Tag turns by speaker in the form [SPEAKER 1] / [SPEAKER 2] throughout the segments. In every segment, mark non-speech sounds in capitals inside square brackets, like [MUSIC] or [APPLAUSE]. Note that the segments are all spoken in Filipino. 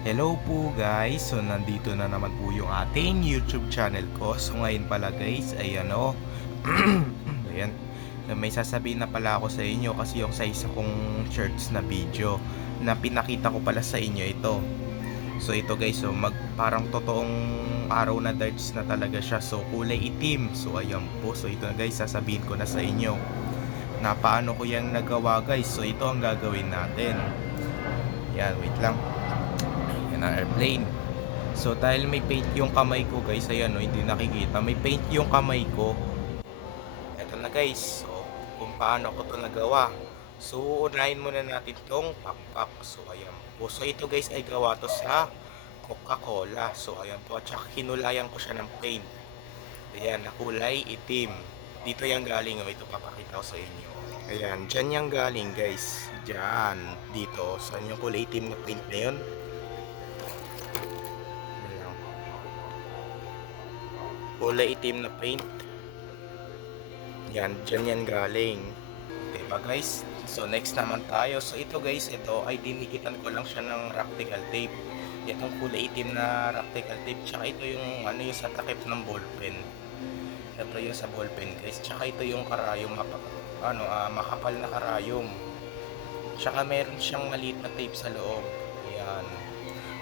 [SPEAKER 1] Hello po guys, so nandito na naman po yung ating YouTube channel ko. So ngayon pala guys, ay ano Ayan, [CLEARS THROAT] may sasabihin na pala ako sa inyo kasi yung sa isa kong shirts na video Na pinakita ko pala sa inyo ito. So ito guys, so mag, parang totoong araw na darts na talaga siya. So kulay itim, so ayan po. So ito na guys, sasabihin ko na sa inyo na paano ko yan nagawa guys. So ito ang gagawin natin. Yan, wait lang ang airplane. So dahil may paint yung kamay ko guys, ayan no, hindi nakikita. May paint yung kamay ko. Ito na guys. So kung paano ko to nagawa. So unahin muna natin tong pakpak. So ayan po. So ito guys ay gawa to sa Coca-Cola. So ayan po. At saka kinulayan ko siya ng paint. Ayan, na kulay itim. Dito yung galing. Oh, ito papakita ko sa inyo. Ayan, dyan yung galing guys. Dyan, dito. Saan yung kulay itim na paint na yun? Kulay itim na paint. Yan, dyan yan galing. Diba guys? So next naman tayo. So ito guys, ito ay dinikitan ko lang siya ng practical tape. Itong kulay itim na practical tape. Tsaka ito yung ano yung sa takip ng ballpen. Ito yung sa ballpen guys. Tsaka ito yung karayom ano, ah, makapal na karayom. Tsaka meron siyang maliit na tape sa loob. Ayan.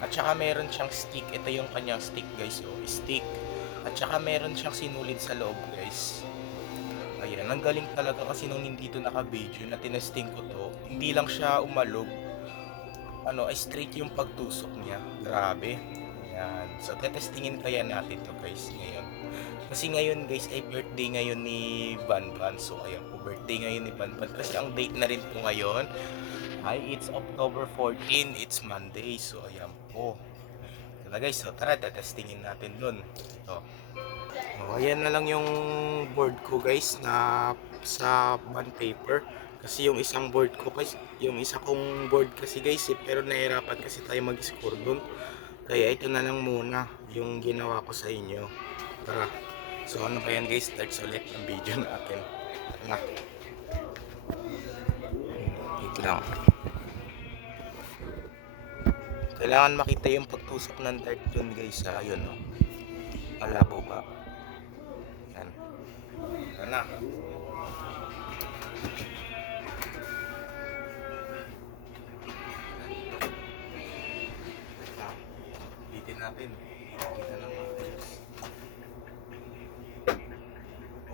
[SPEAKER 1] At saka meron siyang stick. Ito yung kanyang stick guys. Oh, stick. At saka meron siyang sinulid sa loob guys. Ayan, ang galing talaga kasi nung hindi to naka-video na tinesting ko to, hindi lang siya umalog. Ano, ay straight yung pagtusok niya. Grabe. Ayan. So, tetestingin kaya natin to guys ngayon. Kasi ngayon guys ay birthday ngayon ni Van. So, ayan po, birthday ngayon ni Van. Kasi ang date na rin po ngayon ay it's October 14. It's Monday. So, ayan po. Tara guys, so tara, tetestingin natin dun. Ito. Oh, ayan na lang yung board ko guys na sa bond paper. Kasi yung isang board ko guys, yung isa kong board kasi guys, eh, pero nahirapan kasi tayo mag-score dun. Kaya ito na lang muna yung ginawa ko sa inyo. Tara. So ano ba yan guys, start ulit ang video natin. Na. Ito lang. Kailangan makita yung pagtusok ng dart dun guys. Ah, yun oh. Malabo ba? Yan. Tara na. Bitin natin. Kita ng mga guys.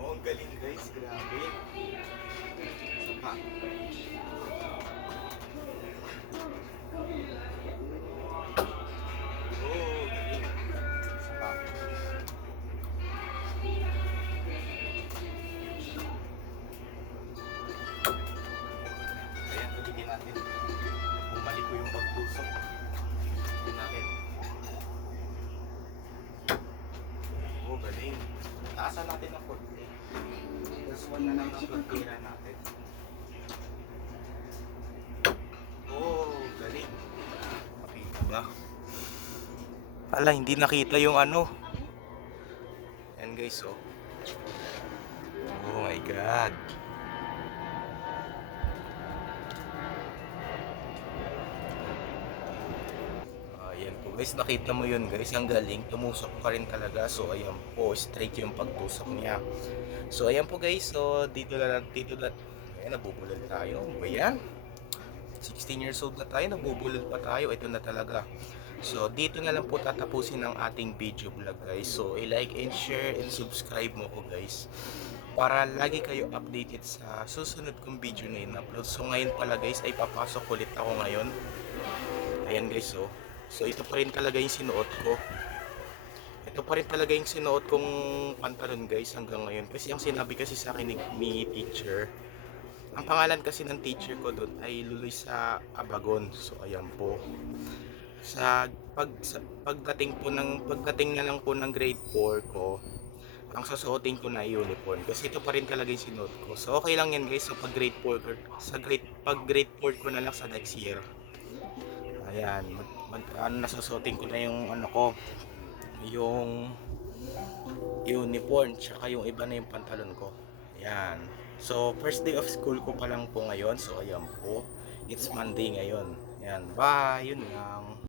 [SPEAKER 1] Oh, galing guys. Grabe. Isa Oh, galing. Taasan natin ang konti. Tapos one na lang ang pagtira natin. Oh, galing. Makita ba? Pala, hindi nakita yung ano. Yan guys, oh. Oh my God. Guys, nakita mo yun guys, ang galing, tumusok pa rin talaga. So ayan po, straight yung pagtusok niya. So ayan po guys, so dito na lang, dito na, ayan, nabubulol tayo. Ano Ba yan? 16 years old na tayo, nabubulol pa tayo, ito na talaga. So dito na lang po tatapusin ang ating video vlog guys. So i-like and share and subscribe mo ko guys. Para lagi kayo updated sa susunod kong video na in-upload. So ngayon pala guys ay papasok ulit ako ngayon. Ayan guys oh. So ito pa rin talaga yung sinuot ko. Ito pa rin talaga yung sinuot kong pantalon guys hanggang ngayon. Kasi ang sinabi kasi sa akin ni, ni teacher, ang pangalan kasi ng teacher ko doon ay Luloy sa Abagon. So ayan po. Sa pag sa, pagdating po ng pagdating na lang po ng grade 4 ko, ang susuotin ko na uniform kasi ito pa rin talaga yung sinuot ko. So okay lang yan guys sa pag grade 4 ko, sa grade pag grade 4 ko na lang sa next year. Ayan, mag, ano nasusuotin ko na yung ano ko, yung uniform tsaka yung iba na yung pantalon ko. Ayan. So first day of school ko pa lang po ngayon. So ayan po. It's Monday ngayon. Ayan. Bye. Yun lang.